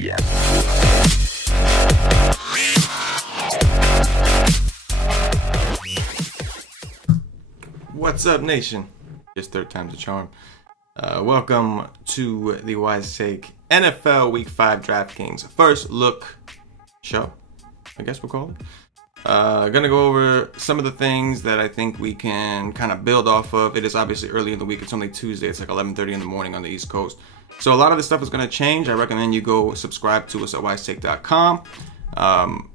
Yeah. What's up, nation? Just third time's a charm. Welcome to the Wise Take NFL Week 5 DraftKings first look show, I guess we'll call it. Gonna go over some of the things that I think we can kind of build off of. It is obviously early in the week. It's only Tuesday. It's like 11:30 in the morning on the East Coast. So a lot of this stuff is going to change. I recommend you go subscribe to us at wisetake.com.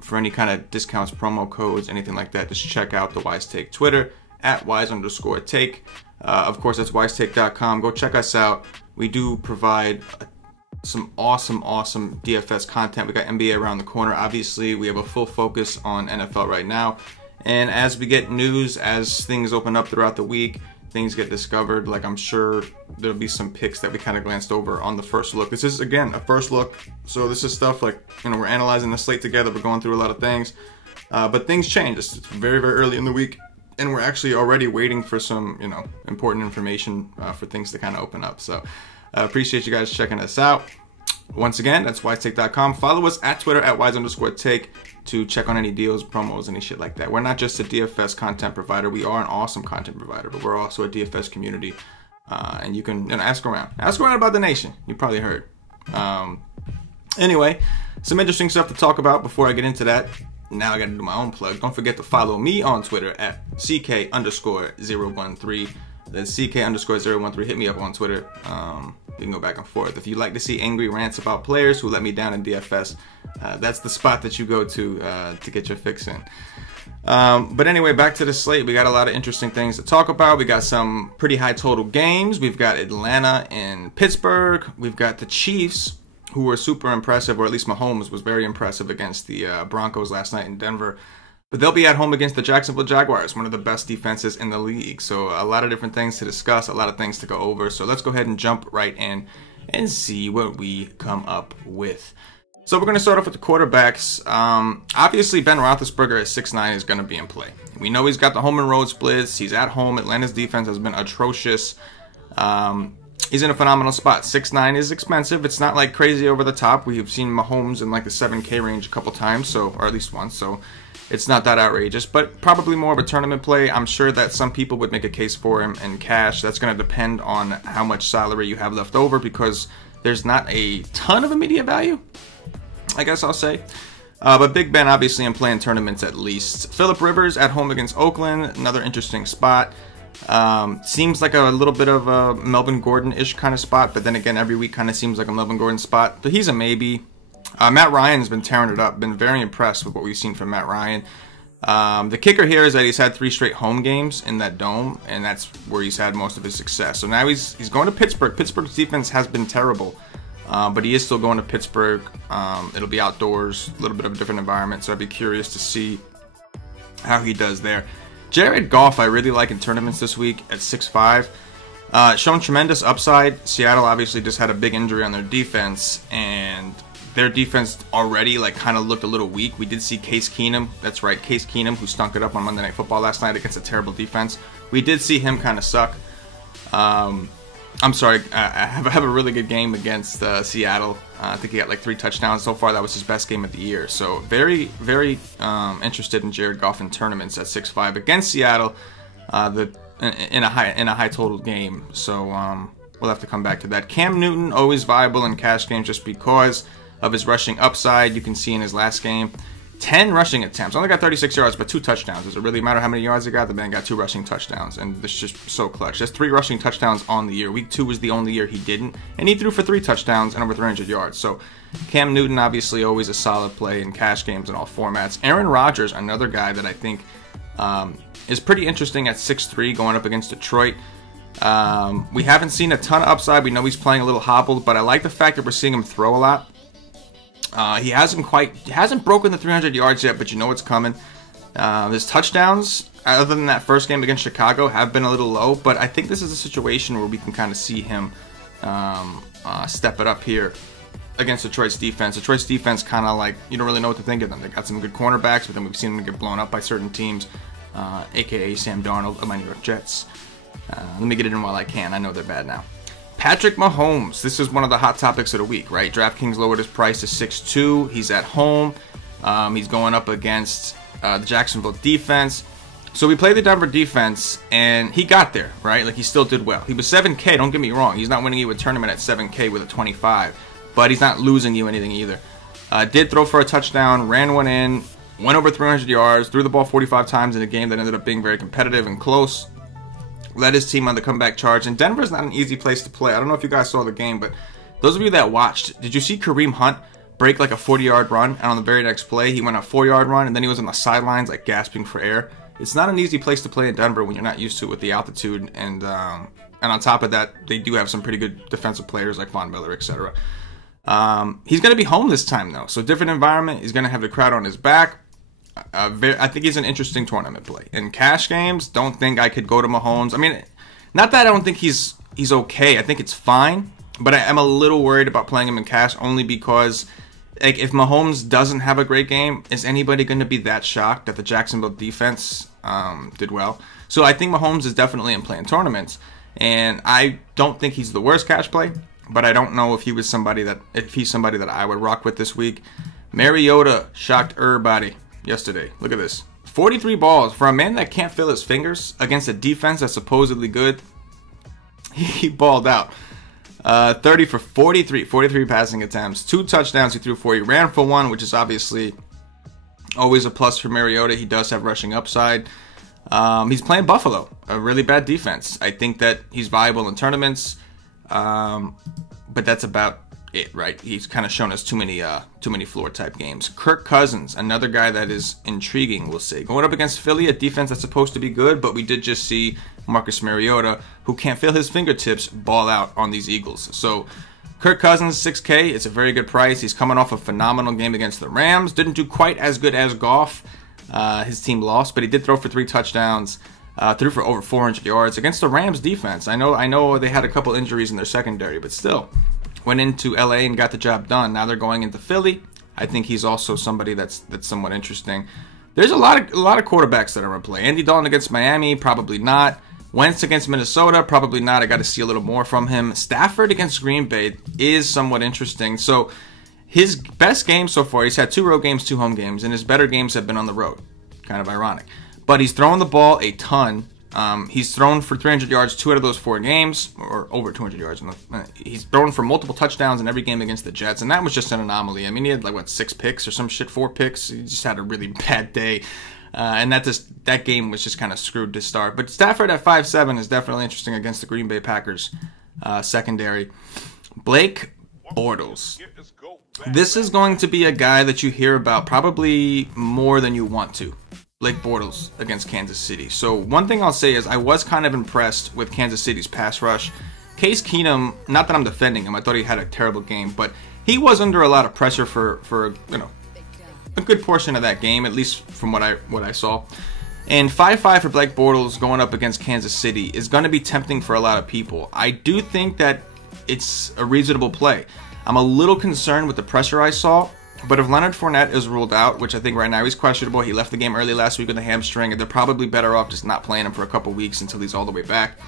For any kind of discounts, promo codes, anything like that, just check out the Wise Take Twitter at @wise_take. Of course, that's wisetake.com. Go check us out. We do provide some awesome DFS content. We got NBA around the corner. Obviously, we have a full focus on NFL right now. And as we get news, as things open up throughout the week, things get discovered, like I'm sure there'll be some picks that we kind of glanced over on the first look. This is, again, a first look. So this is stuff like, we're analyzing the slate together. We're going through a lot of things. But things change. It's very early in the week. And we're actually already waiting for some, important information for things to kind of open up. So appreciate you guys checking us out. Once again, that's wisetake.com. Follow us at Twitter at @wise_take to check on any deals, promos, any shit like that. We're not just a DFS content provider. We are an awesome content provider, but we're also a DFS community. And you can ask around. Ask around about the nation. You probably heard. Anyway, some interesting stuff to talk about before I get into that. Now I got to do my own plug. Don't forget to follow me on Twitter at CK_013. That's CK_013. Hit me up on Twitter. We can go back and forth. If you like to see angry rants about players who let me down in DFS, that's the spot that you go to get your fix in. But anyway, back to the slate. We got a lot of interesting things to talk about. We got some pretty high total games. We've got Atlanta and Pittsburgh. We've got the Chiefs, who were super impressive, or at least Mahomes was very impressive against the Broncos last night in Denver. But they'll be at home against the Jacksonville Jaguars, one of the best defenses in the league. So a lot of different things to discuss, a lot of things to go over. So let's go ahead and jump right in and see what we come up with. So we're going to start off with the quarterbacks. Obviously, Ben Roethlisberger at 6'9" is going to be in play. We know he's got the home and road splits. He's at home. Atlanta's defense has been atrocious. He's in a phenomenal spot. 6'9" is expensive. It's not like crazy over the top. We've seen Mahomes in like the 7K range a couple times, or at least once. So it's not that outrageous, but probably more of a tournament play. I'm sure that some people would make a case for him in cash. That's going to depend on how much salary you have left over, because there's not a ton of immediate value, I guess I'll say. But Big Ben obviously in playing tournaments at least. Phillip Rivers at home against Oakland, another interesting spot. Seems like a little bit of a Melvin Gordon-ish kind of spot, but then again, every week kind of seems like a Melvin Gordon spot. But he's a maybe. Matt Ryan has been tearing it up. Been very impressed with what we've seen from Matt Ryan. The kicker here is that he's had 3 straight home games in that dome, and that's where he's had most of his success. So now he's going to Pittsburgh. Pittsburgh's defense has been terrible, but he is still going to Pittsburgh. It'll be outdoors, a little bit of a different environment, so I'd be curious to see how he does there. Jared Goff, I really like in tournaments this week at 6'5". Shown tremendous upside. Seattle obviously just had a big injury on their defense, and their defense already kind of looked a little weak. We did see Case Keenum. That's right, Case Keenum, who stunk it up on Monday Night Football last night against a terrible defense. We did see him kind of suck. I'm sorry, I have a really good game against Seattle. I think he got 3 touchdowns so far. That was his best game of the year. So very interested in Jared Goff in tournaments at 6'5" against Seattle, in a high total game. So we'll have to come back to that. Cam Newton, always viable in cash games just because of his rushing upside. You can see in his last game, 10 rushing attempts. Only got 36 yards, but 2 touchdowns. Does it really matter how many yards he got? The man got 2 rushing touchdowns, and this is just so clutch. Just 3 rushing touchdowns on the year. Week 2 was the only year he didn't, and he threw for 3 touchdowns and over 300 yards. So Cam Newton, obviously always a solid play in cash games in all formats. Aaron Rodgers, another guy that I think is pretty interesting at 6'3", going up against Detroit. We haven't seen a ton of upside. We know he's playing a little hobbled, but I like the fact that we're seeing him throw a lot. He hasn't broken the 300 yards yet, but you know it's coming. His touchdowns, other than that first game against Chicago, have been a little low, but I think this is a situation where we can kind of see him step it up here against Detroit's defense. Detroit's defense kind of you don't really know what to think of them. They got some good cornerbacks, but then we've seen them get blown up by certain teams, aka Sam Darnold of my New York Jets. Let me get it in while I can. I know they're bad now. Patrick Mahomes. This is one of the hot topics of the week, right? DraftKings lowered his price to 6-2. He's at home. He's going up against the Jacksonville defense. So we played the Denver defense, and he got there, right? Like, he still did well. He was 7K, don't get me wrong. He's not winning you a tournament at 7K with a 25, but he's not losing you anything either. Did throw for a touchdown, ran one in, went over 300 yards, threw the ball 45 times in a game that ended up being very competitive and close. Led his team on the comeback charge, and Denver's not an easy place to play. I don't know if you guys saw the game, but those of you that watched, did you see Kareem Hunt break like a 40-yard run, and on the very next play, he went a 4-yard run, and then he was on the sidelines like gasping for air? It's not an easy place to play in Denver when you're not used to it with the altitude, and on top of that, they do have some pretty good defensive players like Von Miller, etc. He's going to be home this time, though, so different environment. He's going to have the crowd on his back. I think he's an interesting tournament play. In cash games, don't think I could go to Mahomes. I mean, not that I don't think he's okay. I think it's fine, but I'm a little worried about playing him in cash only because, like, if Mahomes doesn't have a great game, is anybody going to be that shocked that the Jacksonville defense did well? So I think Mahomes is definitely in playing tournaments, and I don't think he's the worst cash play, but I don't know if he's somebody that I would rock with this week. Mariota shocked everybody yesterday. Look at this. 43 balls for a man that can't feel his fingers against a defense that's supposedly good. He balled out. 30 for 43 passing attempts, 2 touchdowns he threw for. He ran for 1, which is obviously always a plus for Mariota. He does have rushing upside. He's playing Buffalo, a really bad defense. I think that he's viable in tournaments, but that's about it, right? He's kind of shown us too many floor type games. Kirk Cousins, another guy that is intriguing, we'll see. Going up against Philly, a defense that's supposed to be good, but we did just see Marcus Mariota, who can't feel his fingertips, ball out on these Eagles. So Kirk Cousins, 6K, it's a very good price. He's coming off a phenomenal game against the Rams. Didn't do quite as good as Goff. His team lost, but he did throw for 3 touchdowns. Threw for over 400 yards against the Rams defense. I know they had a couple injuries in their secondary, but still went into LA and got the job done. Now they're going into Philly. I think he's also somebody that's somewhat interesting. There's a lot of quarterbacks that are in play. Andy Dalton against Miami, probably not. Wentz against Minnesota, probably not. I got to see a little more from him. Stafford against Green Bay is somewhat interesting. So his best game so far, he's had 2 road games, 2 home games, and his better games have been on the road. Kind of ironic. But he's throwing the ball a ton. He's thrown for 300 yards 2 out of those 4 games, or over 200 yards. He's thrown for multiple touchdowns in every game against the Jets, and that was just an anomaly. I mean, he had like 6 picks or some shit, 4 picks. He just had a really bad day, and that game was just kind of screwed to start. But Stafford at 5-7 is definitely interesting against the Green Bay Packers secondary. Blake Bortles. This is going to be a guy that you hear about probably more than you want to. Blake Bortles against Kansas City. So one thing I'll say is I was kind of impressed with Kansas City's pass rush. Case Keenum, not that I'm defending him, I thought he had a terrible game, but he was under a lot of pressure for a good portion of that game, at least from what I saw. And 5-5 for Blake Bortles going up against Kansas City is going to be tempting for a lot of people. I do think that it's a reasonable play. I'm a little concerned with the pressure I saw. But if Leonard Fournette is ruled out, which I think right now he's questionable, he left the game early last week with a hamstring, and they're probably better off just not playing him for a couple weeks until he's all the way back.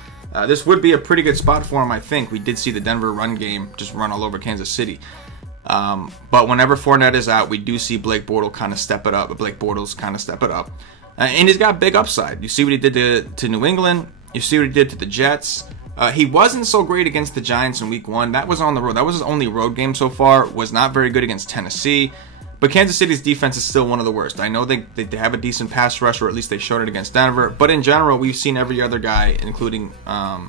This would be a pretty good spot for him, I think. We did see the Denver run game just run all over Kansas City. But whenever Fournette is out, we do see Blake Bortles kind of step it up. And he's got big upside. You see what he did to New England. You see what he did to the Jets. He wasn't so great against the Giants in week 1. That was on the road. That was his only road game so far. Was not very good against Tennessee. But Kansas City's defense is still one of the worst. I know they have a decent pass rush, or at least they showed it against Denver. But in general, we've seen every other guy, including, I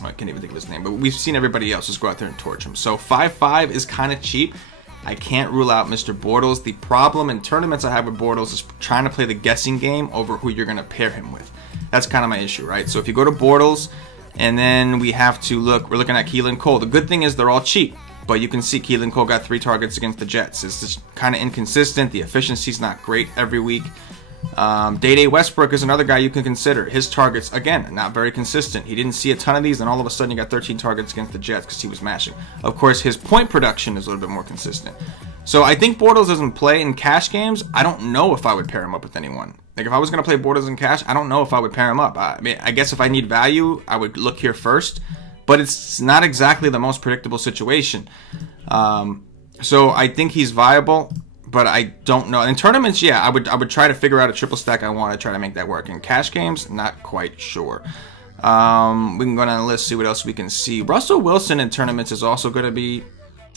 can't even think of his name, but we've seen everybody else just go out there and torch him. So 5-5 is kind of cheap. I can't rule out Mr. Bortles. The problem in tournaments I have with Bortles is trying to play the guessing game over who you're going to pair him with. That's kind of my issue, right? So if you go to Bortles, and then we have to look, we're looking at Keelan Cole. The good thing is they're all cheap, but you can see Keelan Cole got 3 targets against the Jets. It's just kind of inconsistent. The efficiency's not great every week. Day-Day Westbrook is another guy you can consider. His targets, again, not very consistent. He didn't see a ton of these, and all of a sudden he got 13 targets against the Jets because he was mashing. Of course, his point production is a little bit more consistent. So I think Bortles doesn't play in cash games. I don't know if I would pair him up with anyone. Like, if I was going to play Bortles in cash, I don't know if I would pair him up. I mean, I guess if I need value, I would look here first. but it's not exactly the most predictable situation. So I think he's viable, but I don't know. In tournaments, yeah, I would try to figure out a triple stack I want to try to make that work. In cash games, not quite sure. We can go down the list, see what else we can see. Russell Wilson in tournaments is also going to be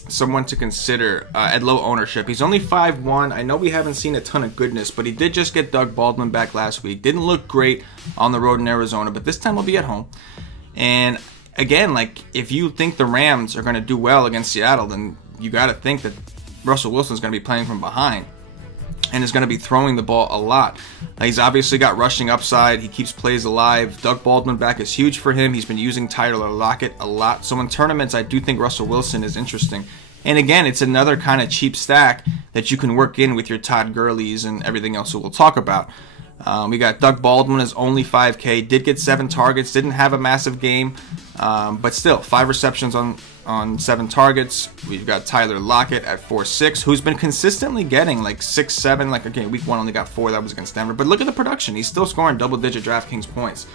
someone to consider at low ownership. He's only 5'1". I know we haven't seen a ton of goodness, but he did just get Doug Baldwin back last week. Didn't look great on the road in Arizona, but this time he'll be at home. And again, like, if you think the Rams are going to do well against Seattle, then you got to think that Russell Wilson's going to be playing from behind and is going to be throwing the ball a lot. He's obviously got rushing upside. He keeps plays alive. Doug Baldwin back is huge for him. He's been using Tyler Lockett a lot. So in tournaments, I do think Russell Wilson is interesting. And again, it's another kind of cheap stack that you can work in with your Todd Gurley's and everything else that we'll talk about. We got Doug Baldwin is only 5K. Did get 7 targets. Didn't have a massive game. But still, 5 receptions on 7 targets. We've got Tyler Lockett at 4.6, who's been consistently getting like 6, 7. Like, again, week 1 only got 4. That was against Denver. But look at the production. He's still scoring double-digit DraftKings points.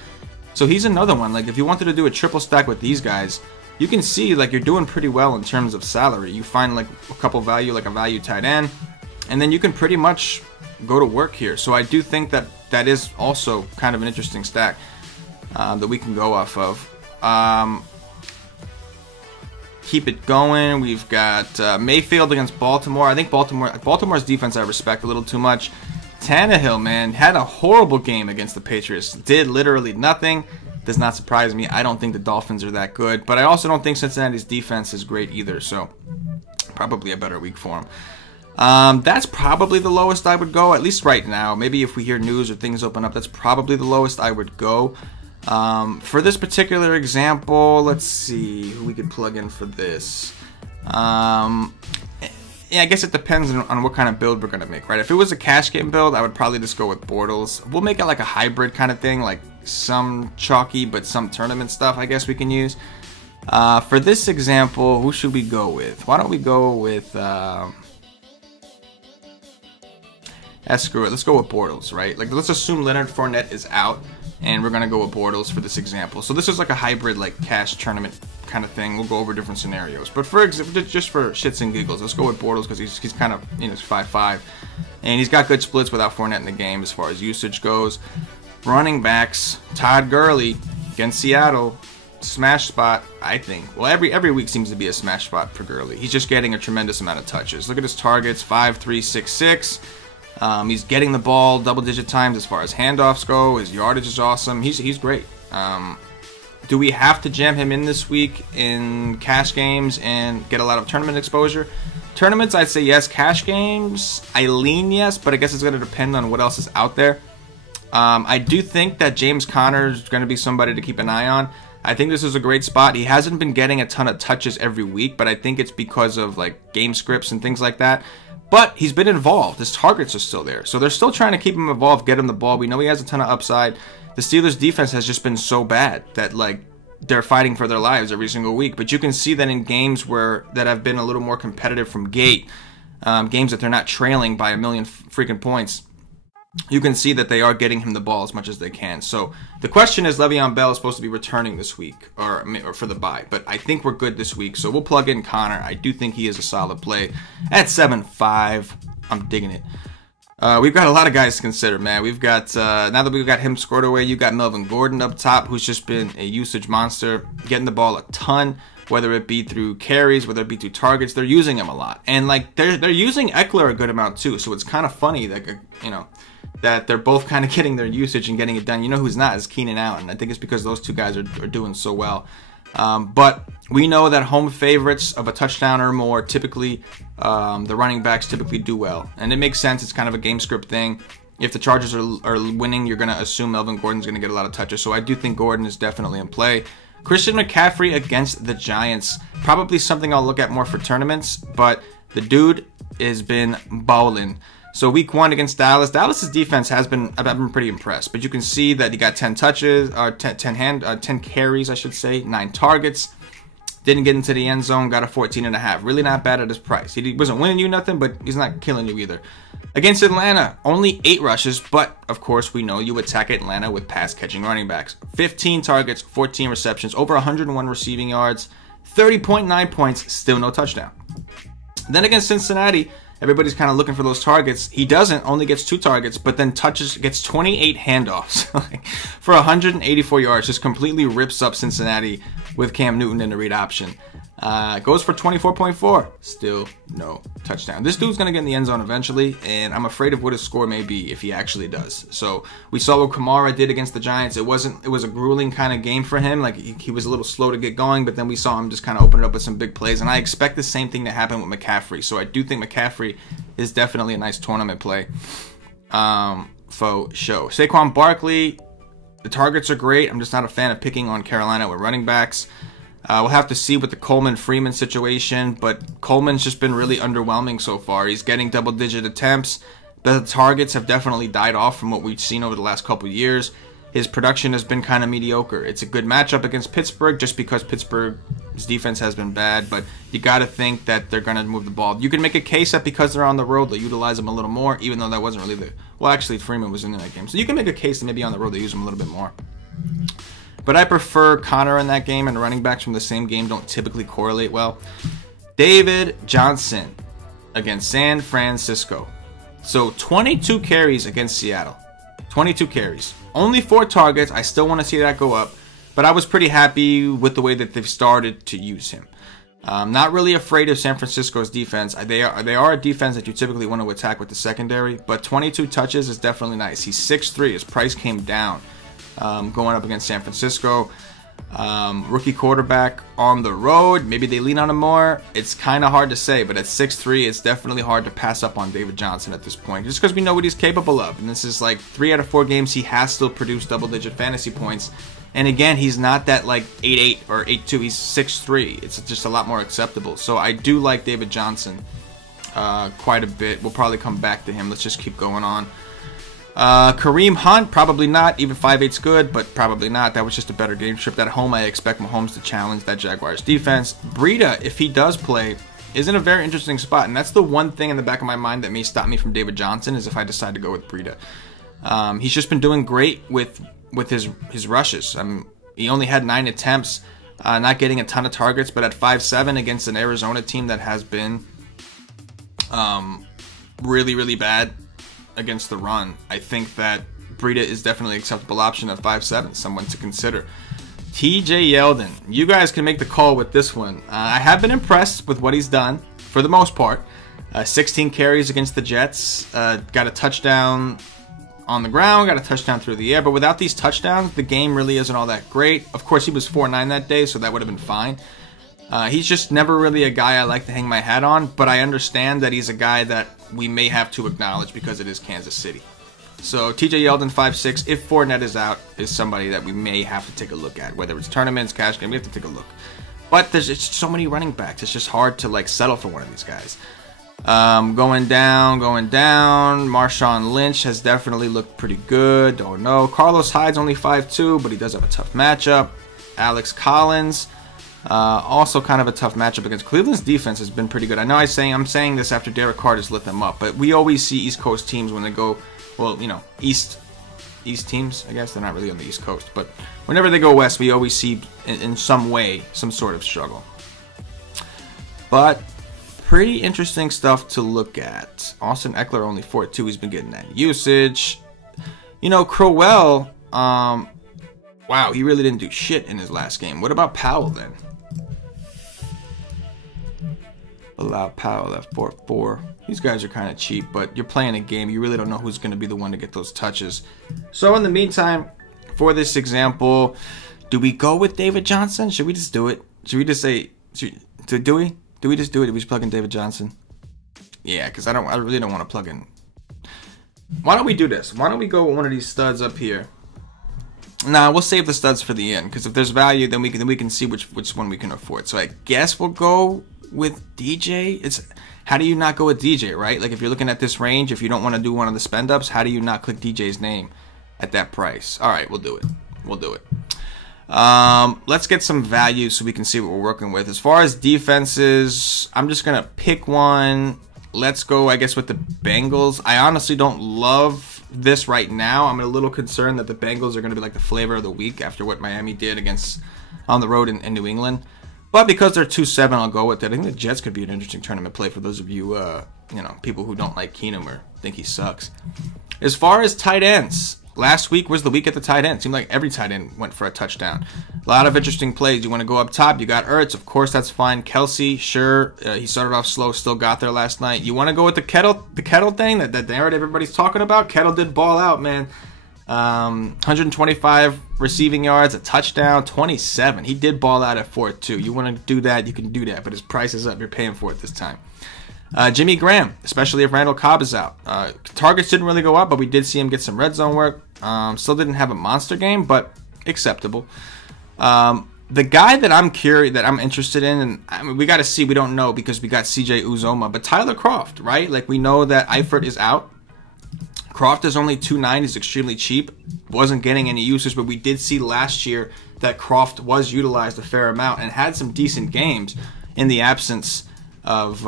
So he's another one. Like, if you wanted to do a triple stack with these guys, you can see like you're doing pretty well in terms of salary. You find like a couple value, like a value tight end, and then you can pretty much go to work here. So I do think that that is also kind of an interesting stack that we can go off of. Keep it going. We've got Mayfield against Baltimore. I think Baltimore's defense I respect a little too much. Tannehill, man, had a horrible game against the Patriots. Did literally nothing. Does not surprise me. I don't think the Dolphins are that good, but I also don't think Cincinnati's defense is great either. So probably a better week for him. That's probably the lowest I would go, at least right now. Maybe if we hear news or things open up, that's probably the lowest I would go. For this particular example, let's see who we could plug in for this. Yeah, I guess it depends on what kind of build we're going to make, right? If it was a cash game build, I would probably just go with Bortles. We'll make it like a hybrid kind of thing, like some chalky but some tournament stuff I guess we can use. For this example, who should we go with? Why don't we go with... screw it. Let's go with Bortles, right? Like, let's assume Leonard Fournette is out, and we're going to go with Bortles for this example. So this is like a hybrid, like, cash tournament kind of thing. We'll go over different scenarios. But for example, just for shits and giggles, let's go with Bortles because he's kind of, you know, he's 5'5", and he's got good splits without Fournette in the game as far as usage goes. Running backs, Todd Gurley against Seattle, smash spot, I think. Well, every week seems to be a smash spot for Gurley. He's just getting a tremendous amount of touches. Look at his targets, 5, 3, 6, 6. He's getting the ball double-digit times as far as handoffs go. His yardage is awesome. He's great. Do we have to jam him in this week in cash games and get a lot of tournament exposure? Tournaments, I'd say yes. Cash games, I lean yes, but I guess it's going to depend on what else is out there. I do think that James Conner is going to be somebody to keep an eye on. I think this is a great spot. He hasn't been getting a ton of touches every week, but I think it's because of like game scripts and things like that. But he's been involved. His targets are still there. So they're still trying to keep him involved, get him the ball. We know he has a ton of upside. The Steelers' defense has just been so bad that like they're fighting for their lives every single week. But you can see that in games that have been a little more competitive from gate, games that they're not trailing by a million freaking points, you can see that they are getting him the ball as much as they can. So the question is, Le'Veon Bell is supposed to be returning this week or for the bye, but I think we're good this week. So we'll plug in Connor. I do think he is a solid play at 7.5. I'm digging it. We've got a lot of guys to consider, man. We've got, now that we've got him scored away, you got Melvin Gordon up top, who's just been a usage monster, getting the ball a ton, whether it be through carries, whether it be through targets. They're using him a lot. And like they're using Eckler a good amount too. So it's kind of funny that, you know, that they're both kind of getting their usage and getting it done. You know who's not is Keenan Allen. I think it's because those two guys are doing so well. But we know that home favorites of a touchdown or more, typically the running backs typically do well. And it makes sense. It's kind of a game script thing. If the Chargers are winning, you're going to assume Melvin Gordon's going to get a lot of touches. So I do think Gordon is definitely in play. Christian McCaffrey against the Giants. Probably something I'll look at more for tournaments. But the dude has been bowling. So week 1 against Dallas, Dallas's defense has been, I've been pretty impressed. But you can see that he got 10 touches, or 10 carries, I should say, 9 targets. Didn't get into the end zone, got a 14.5. Really not bad at his price. He wasn't winning you nothing, but he's not killing you either. Against Atlanta, only 8 rushes, but of course we know you attack Atlanta with pass-catching running backs. 15 targets, 14 receptions, over 101 receiving yards, 30.9 points, still no touchdown. Then against Cincinnati, everybody's kind of looking for those targets. He doesn't, only gets 2 targets, but then gets 28 handoffs for 184 yards. Just completely rips up Cincinnati with Cam Newton in the read option. Goes for 24.4. Still no touchdown. This dude's going to get in the end zone eventually, and I'm afraid of what his score may be if he actually does. So we saw what Kamara did against the Giants. It was a grueling kind of game for him. Like he was a little slow to get going, but then we saw him just kind of open it up with some big plays. And I expect the same thing to happen with McCaffrey. So I do think McCaffrey is definitely a nice tournament play. Faux show. Saquon Barkley, the targets are great. I'm just not a fan of picking on Carolina with running backs. We'll have to see with the Coleman-Freeman situation, but Coleman's just been really underwhelming so far. He's getting double-digit attempts. The targets have definitely died off from what we've seen over the last couple of years. His production has been kind of mediocre. It's a good matchup against Pittsburgh just because Pittsburgh's defense has been bad, but you got to think that they're going to move the ball. You can make a case that because they're on the road, they utilize them a little more, even though that wasn't really the... Well, actually, Freeman was in that game. So you can make a case that maybe on the road they use them a little bit more. But I prefer Connor in that game, and the running backs from the same game don't typically correlate well. David Johnson against San Francisco. So 22 carries against Seattle. 22 carries. Only 4 targets. I still want to see that go up. But I was pretty happy with the way that they've started to use him. Not really afraid of San Francisco's defense. They are a defense that you typically want to attack with the secondary. But 22 touches is definitely nice. He's 6'3". His price came down. Going up against San Francisco. Rookie quarterback on the road. Maybe they lean on him more. It's kind of hard to say, but at 6'3", it's definitely hard to pass up on David Johnson at this point, just because we know what he's capable of. And this is like 3 out of 4 games he has still produced double-digit fantasy points. And again, he's not that like 8'8" or 8'2". He's 6'3". It's just a lot more acceptable. So I do like David Johnson quite a bit. We'll probably come back to him. Let's just keep going on. Kareem Hunt, probably not. Even 5'8's good, but probably not. That was just a better game script. At home, I expect Mahomes to challenge that Jaguars defense. Breida, if he does play, is in a very interesting spot, and that's the one thing in the back of my mind that may stop me from David Johnson is if I decide to go with Breida. He's just been doing great with his rushes. He only had 9 attempts, not getting a ton of targets, but at 5'7" against an Arizona team that has been really, really bad against the run, I think that Breida is definitely an acceptable option at 5'7", someone to consider. TJ Yeldon, you guys can make the call with this one. I have been impressed with what he's done for the most part. 16 carries against the Jets, got a touchdown on the ground, got a touchdown through the air, but without these touchdowns, the game really isn't all that great. Of course, he was 4-9 that day, so that would have been fine. He's just never really a guy I like to hang my hat on, but I understand that he's a guy that we may have to acknowledge because it is Kansas City. So TJ Yeldon, 5'6", if Fournette is out, is somebody that we may have to take a look at. Whether it's tournaments, cash game, we have to take a look. But there's just so many running backs. It's just hard to like settle for one of these guys. Going down. Marshawn Lynch has definitely looked pretty good. Don't know. Carlos Hyde's only 5'2", but he does have a tough matchup. Alex Collins. Also kind of a tough matchup against Cleveland's defense has been pretty good. I know I'm saying this after Derek Carr has lit them up, but we always see East Coast teams when they go, well, you know, East teams, I guess. They're not really on the East Coast, but whenever they go West, we always see in some way some sort of struggle. But pretty interesting stuff to look at. Austin Eckler only 4'2". He's been getting that usage. You know, Crowell, wow, he really didn't do shit in his last game. What about Powell then? Allow Powell at 4'4". These guys are kind of cheap, but you're playing a game. You really don't know who's going to be the one to get those touches. So in the meantime, for this example, do we go with David Johnson? Should we just do it? Should we just say, do we? Do we just do it? Do we just plug in David Johnson? Yeah, because I really don't want to plug in. Why don't we do this? Why don't we go with one of these studs up here? Nah, we'll save the studs for the end, because if there's value, then we can see which one we can afford. So I guess we'll go with DJ. It's how do you not go with DJ, right? Like if you're looking at this range, if you don't want to do one of the spend ups, how do you not click DJ's name at that price? All right, we'll do it. We'll do it. Let's get some value so we can see what we're working with. As far as defenses, I'm just going to pick one. Let's go, I guess, with the Bengals. I honestly don't love this right now. I'm a little concerned that the Bengals are going to be like the flavor of the week after what Miami did against on the road in New England. But because they're 2-7, I'll go with it. I think the Jets could be an interesting tournament play for those of you, you know, people who don't like Keenum or think he sucks. As far as tight ends, last week was the week at the tight end. It seemed like every tight end went for a touchdown. A lot of interesting plays. You want to go up top, you got Ertz. Of course, that's fine. Kelsey, sure. He started off slow, still got there last night. You want to go with the Kettle thing, that narrative everybody's talking about? Kettle did ball out, man. 125 receiving yards, a touchdown, 27. He did ball out at 4-2. You want to do that, you can do that, but his price is up. You're paying for it this time. Jimmy Graham, especially if Randall Cobb is out. Targets didn't really go up, but we did see him get some red zone work. Still didn't have a monster game, but acceptable. The guy that I'm curious, that I'm interested in, and I mean, we got to see, we don't know because we got CJ Uzomah, but Tyler Kroft, right? Like, we know that Eifert is out. Kroft is only 2.9, he's extremely cheap. Wasn't getting any usage, but we did see last year that Kroft was utilized a fair amount and had some decent games in the absence of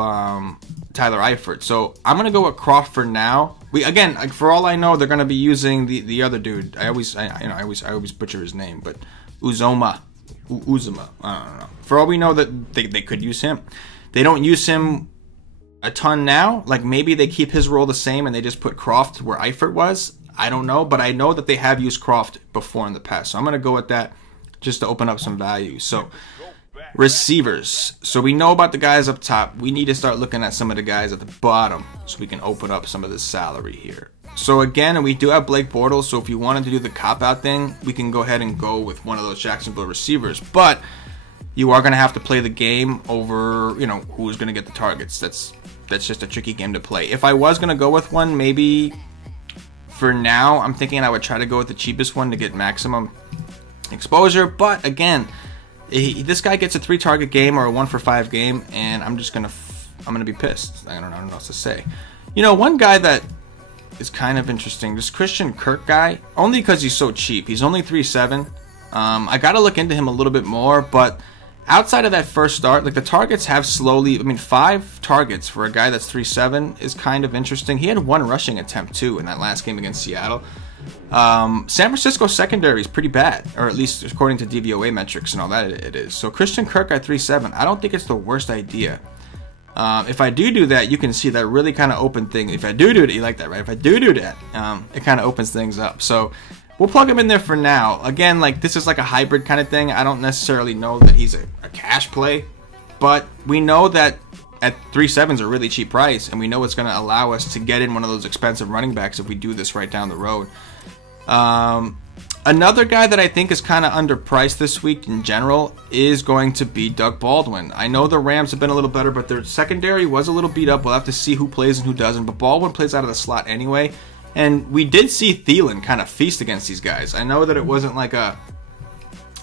Tyler Eifert. So I'm gonna go with Kroft for now. We again, like, for all I know, they're gonna be using the other dude. I always butcher his name, but Uzomah. I don't know. For all we know, that they could use him. They don't use him a ton now. Like, maybe they keep his role the same and they just put Kroft where Eifert was. I don't know, but I know that they have used Kroft before in the past. So I'm gonna go with that just to open up some value. So receivers. So we know about the guys up top. We need to start looking at some of the guys at the bottom so we can open up some of the salary here. So again, we do have Blake Bortles, so if you wanted to do the cop-out thing, we can go ahead and go with one of those Jacksonville receivers. But you are going to have to play the game over, you know, who's going to get the targets. That's just a tricky game to play. If I was going to go with one, maybe for now, I'm thinking I would try to go with the cheapest one to get maximum exposure. But again, this guy gets a 3-target game or a 1-for-5 game, and I'm gonna be pissed. I don't know what else to say. You know, one guy that is kind of interesting, this Christian Kirk guy, only because he's so cheap. He's only 3.7. I gotta look into him a little bit more, but outside of that first start, like, the targets have slowly, I mean, 5 targets for a guy that's 3.7 is kind of interesting. He had 1 rushing attempt too in that last game against Seattle. San Francisco secondary is pretty bad, or at least according to DVOA metrics and all that it is. So Christian Kirk at 3.7, I don't think it's the worst idea. If I do that, you can see that really kind of open thing. If I do that, you like that, right? If I do that, it kind of opens things up. So we'll plug him in there for now. Again, like, this is like a hybrid kind of thing. I don't necessarily know that he's a cash play, but we know that at 3.7 is a really cheap price, and we know it's going to allow us to get in one of those expensive running backs if we do this right down the road. Another guy that I think is kind of underpriced this week in general is going to be Doug Baldwin. I know the Rams have been a little better, but their secondary was a little beat up. We'll have to see who plays and who doesn't, but Baldwin plays out of the slot anyway. And we did see Thielen kind of feast against these guys. I know that it wasn't like a,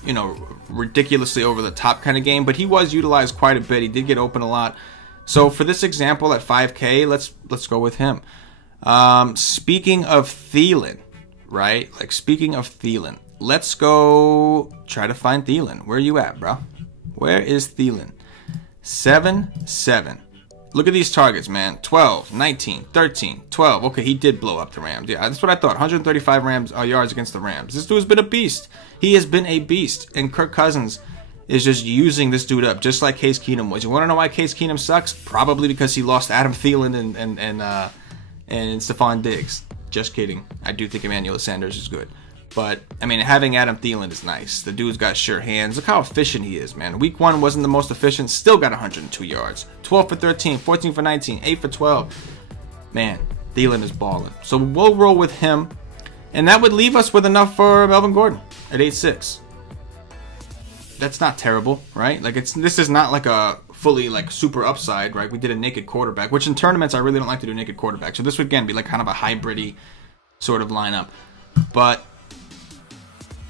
you know, ridiculously over the top kind of game, but he was utilized quite a bit. He did get open a lot. So for this example at 5K, let's go with him. Speaking of Thielen, right? Like, speaking of Thielen, let's go try to find Thielen. Where are you at, bro? Where is Thielen? 7-7. Look at these targets, man. 12, 19, 13, 12. Okay, he did blow up the Rams. Yeah, that's what I thought. 135 yards against the Rams. This dude's been a beast. He has been a beast. And Kirk Cousins is just using this dude up, just like Case Keenum was. You want to know why Case Keenum sucks? Probably because he lost Adam Thielen and Stephon Diggs. Just kidding. I do think Emmanuel Sanders is good. But, I mean, having Adam Thielen is nice. The dude's got sure hands. Look how efficient he is, man. Week 1 wasn't the most efficient. Still got 102 yards. 12 for 13, 14 for 19, 8 for 12. Man, Thielen is balling. So we'll roll with him. And that would leave us with enough for Melvin Gordon at 8.6. That's not terrible, right? Like, this is not like a fully, like, super upside, right? We did a naked quarterback, which in tournaments I really don't like to do naked quarterback. So this would, again, be like kind of a hybrid-y sort of lineup. But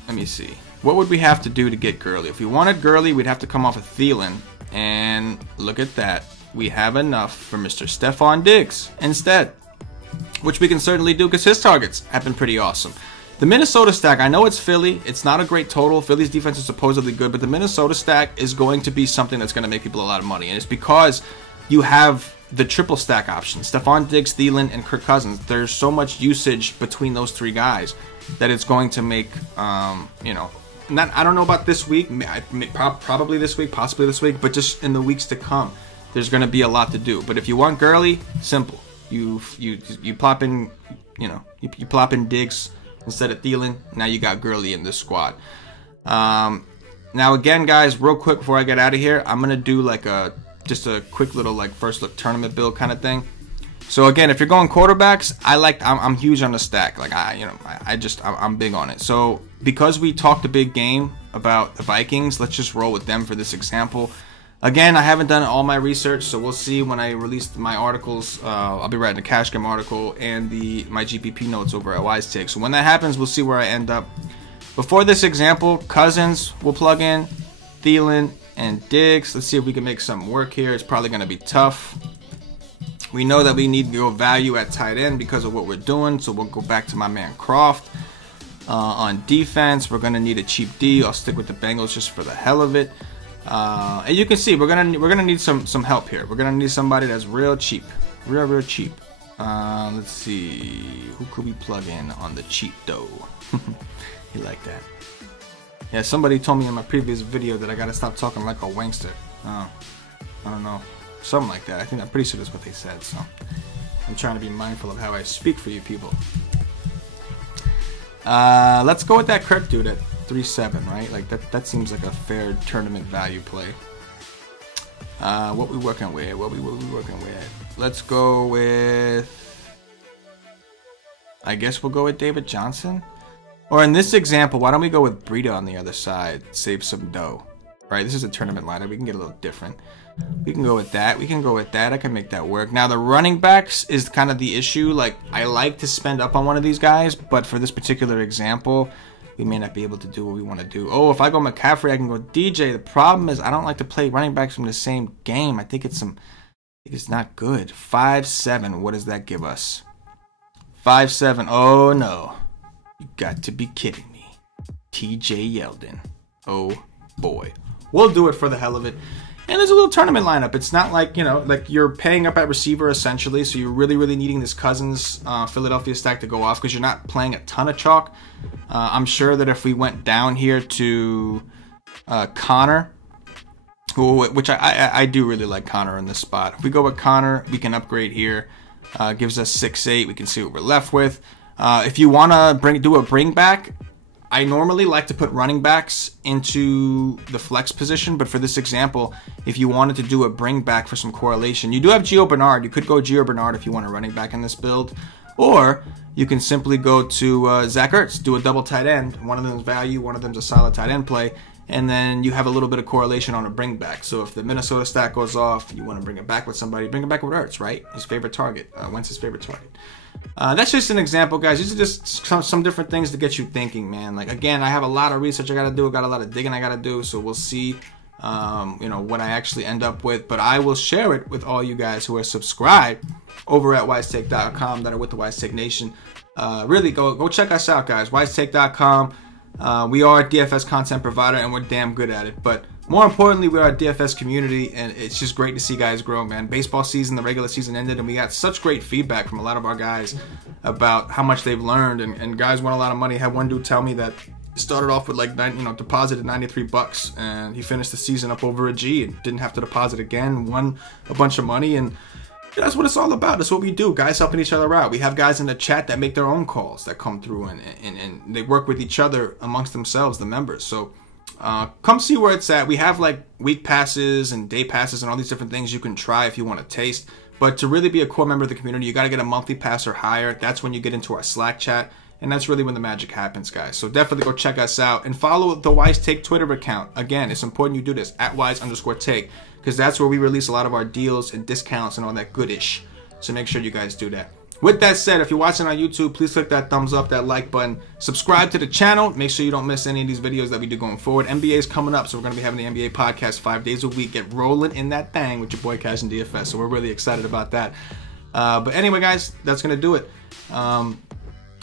let me see. What would we have to do to get Gurley? If we wanted Gurley, we'd have to come off of Thielen. And look at that. We have enough for Mr. Stephon Diggs instead, which we can certainly do because his targets have been pretty awesome. The Minnesota stack, I know it's Philly. It's not a great total. Philly's defense is supposedly good, but the Minnesota stack is going to be something that's going to make people a lot of money. And it's because you have the triple stack option. Stephon Diggs, Thielen, and Kirk Cousins. There's so much usage between those three guys that it's going to make, you know, I don't know about this week, probably this week, possibly this week, but just in the weeks to come, there's going to be a lot to do. But if you want Gurley, simple. You plop in, you know, you plop in Diggs instead of Thielen. Now you got Gurley in this squad. Now again, guys, real quick before I get out of here, I'm gonna do like just a quick little like first look tournament build kind of thing. So again, if you're going quarterbacks, I'm huge on the stack. Like I'm big on it. So because we talked a big game about the Vikings, let's just roll with them for this example. Again, I haven't done all my research, so we'll see when I release my articles. I'll be writing a cash game article and my GPP notes over at Wise Take. So when that happens, we'll see where I end up. Before this example, Cousins will plug in, Thielen, and Diggs. Let's see if we can make something work here. It's probably going to be tough. We know that we need to go value at tight end because of what we're doing, so we'll go back to my man Croft. On defense, we're going to need a cheap D. I'll stick with the Bengals just for the hell of it. And you can see we're gonna need some help here. We're gonna need somebody that's real cheap, real cheap. Let's see, who could we plug in on the cheap dough? You like that? Yeah, somebody told me in my previous video that I gotta stop talking like a wankster. I don't know, something like that. I'm pretty sure that's what they said. So I'm trying to be mindful of how I speak for you people. Let's go with that Kirk dude at 3-7, right? Like that seems like a fair tournament value play. What we working with? What we working with? Let's go with, I guess we'll go with David Johnson. Or in this example, why don't we go with Breida on the other side? Save some dough. Right? This is a tournament lineup. We can get a little different. We can go with that. We can go with that. I can make that work. Now, the running backs is kind of the issue. Like, I like to spend up on one of these guys, but for this particular example, we may not be able to do what we want to do. Oh, if I go McCaffrey, I can go DJ. The problem is I don't like to play running backs from the same game. I think it's not good. 5-7. What does that give us? 5-7. Oh, no. You got to be kidding me. TJ Yeldon. Oh, boy. We'll do it for the hell of it. And there's a little tournament lineup. It's not like, you know, like you're paying up at receiver essentially, so you're really needing this Cousins Philadelphia stack to go off because you're not playing a ton of chalk. I'm sure that if we went down here to Connor, which I do really like Connor in this spot. If we go with Connor, we can upgrade here. Gives us 6-8. We can see what we're left with. If you want to do a bring back, I normally like to put running backs into the flex position, but for this example, if you wanted to do a bring back for some correlation, you do have Gio Bernard. You could go Gio Bernard if you want a running back in this build, or you can simply go to Zach Ertz, do a double tight end. One of them's value, one of them's a solid tight end play, and then you have a little bit of correlation on a bring back. So if the Minnesota stack goes off, you want to bring it back with somebody, bring it back with Ertz, right? His favorite target. Wentz's favorite target. That's just an example, guys. These are just some different things to get you thinking, man. Like, again, I have a lot of research I got to do. I got a lot of digging I got to do. So we'll see, you know, what I actually end up with. But I will share it with all you guys who are subscribed over at wisetake.com that are with the Wise Take Nation. Really, go check us out, guys. wisetake.com. We are a DFS content provider, and we're damn good at it. But more importantly, we are a DFS community, and it's just great to see guys grow, man. Baseball season, the regular season ended, and we got such great feedback from a lot of our guys about how much they've learned, and guys won a lot of money. I had one dude tell me that he started off with like deposited $93, and he finished the season up over a G and didn't have to deposit again, won a bunch of money, and that's what it's all about. That's what we do. Guys helping each other out. We have guys in the chat that make their own calls that come through, and they work with each other amongst themselves, the members. So come see where it's at. We have like week passes and day passes and all these different things you can try if you want to taste. But to really be a core member of the community, you got to get a monthly pass or higher. That's when you get into our Slack chat. And that's really when the magic happens, guys. So definitely go check us out and follow the Wise Take Twitter account. Again, it's important you do this at @wise_take, because that's where we release a lot of our deals and discounts and all that goodish. So make sure you guys do that. With that said, if you're watching on YouTube, please click that thumbs up, that like button. Subscribe to the channel. Make sure you don't miss any of these videos that we do going forward. NBA is coming up, so we're going to be having the NBA podcast 5 days a week. Get rolling in that thing with your boy Cash and DFS. So we're really excited about that. But anyway, guys, that's going to do it.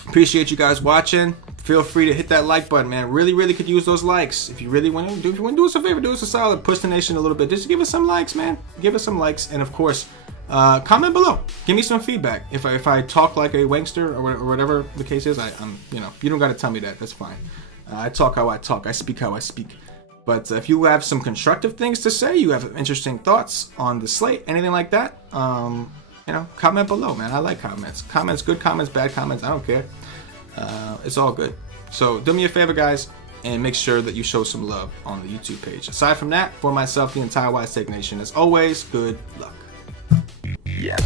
Appreciate you guys watching. feel free to hit that like button, man. Really could use those likes. If you really want to do us a favor, do us a solid, push the nation a little bit. Just give us some likes, man. Give us some likes, and of course, comment below. Give me some feedback. If I talk like a wankster or whatever the case is, I'm you know, you don't got to tell me that. That's fine. I talk how I talk. I speak how I speak. But if you have some constructive things to say, you have interesting thoughts on the slate, anything like that, you know, comment below, man. I like comments. Comments, good comments, bad comments, I don't care. It's all good. So do me a favor, guys, and make sure that you show some love on the YouTube page. Aside from that, for myself, the entire Wise Take Nation, as always, good luck. Yeah.